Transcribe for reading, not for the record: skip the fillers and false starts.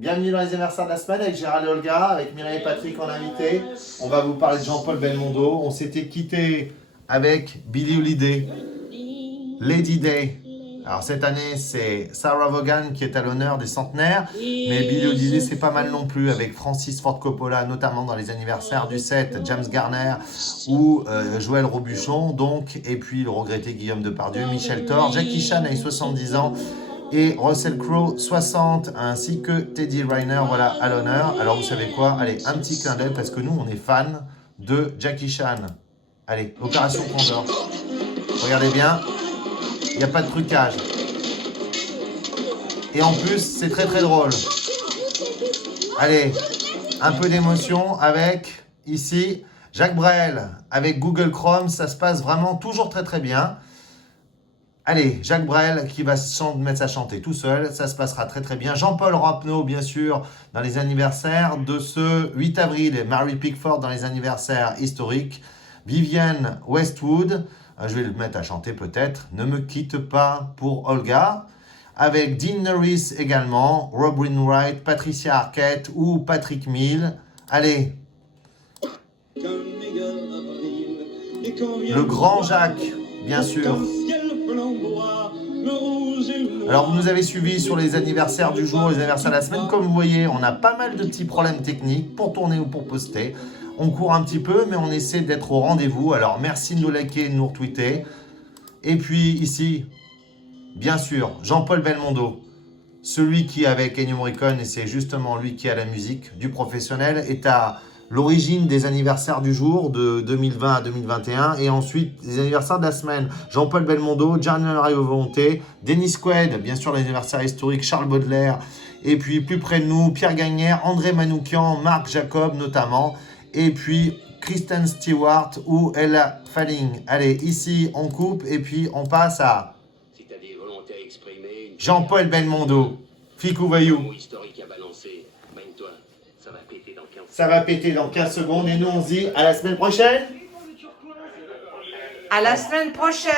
Bienvenue dans les anniversaires de la semaine avec Gérald et Olga, avec Mireille et Patrick en invité. On va vous parler de Jean-Paul Belmondo. On s'était quitté avec Billie Holiday, Lady Day. Alors cette année, c'est Sarah Vaughan qui est à l'honneur des centenaires, mais Billie Holiday, c'est pas mal non plus, avec Francis Ford Coppola, notamment dans les anniversaires du 7, James Garner ou Joël Robuchon, donc, et puis le regretté Guillaume Depardieu, Michel Thor, Jackie Chan avec 70 ans, et Russell Crowe 60, ainsi que Teddy Riner, voilà, à l'honneur. Alors vous savez quoi? Allez, un petit clin d'œil, parce que nous, on est fans de Jackie Chan. Allez, Opération Condor. Regardez bien, il n'y a pas de trucage. Et en plus, c'est très très drôle. Allez, un peu d'émotion avec, ici, Jacques Brel, avec Google Chrome, ça se passe vraiment toujours très très bien. Allez, Jacques Brel qui va se mettre à chanter tout seul, ça se passera très très bien. Jean-Paul Rapneau, bien sûr, dans les anniversaires de ce 8 avril, et Mary Pickford dans les anniversaires historiques. Vivienne Westwood, je vais le mettre à chanter peut-être, Ne me quitte pas pour Olga. Avec Dean Norris également, Robin Wright, Patricia Arquette ou Patrick Mill. Allez, le grand Jacques, bien sûr. Alors vous nous avez suivis sur les anniversaires du jour, les anniversaires de la semaine. Comme vous voyez, on a pas mal de petits problèmes techniques pour tourner ou pour poster. On court un petit peu, mais on essaie d'être au rendez-vous. Alors merci de nous liker, de nous retweeter. Et puis ici, bien sûr, Jean-Paul Belmondo, celui qui, avec Ennio Morricone, et c'est justement lui qui a la musique du professionnel, est à l'origine des anniversaires du jour de 2020 à 2021, et ensuite les anniversaires de la semaine. Jean-Paul Belmondo, Gianni Volonté, Dennis Quaid, bien sûr l'anniversaire historique, Charles Baudelaire, et puis plus près de nous, Pierre Gagnère, André Manoukian, Marc Jacob notamment, et puis Kristen Stewart ou Ella Fanning. Allez, ici on coupe et puis on passe à Jean-Paul Belmondo, Ficou Vaillou. Ça va péter dans 15 secondes et nous on se dit à la semaine prochaine. À la semaine prochaine.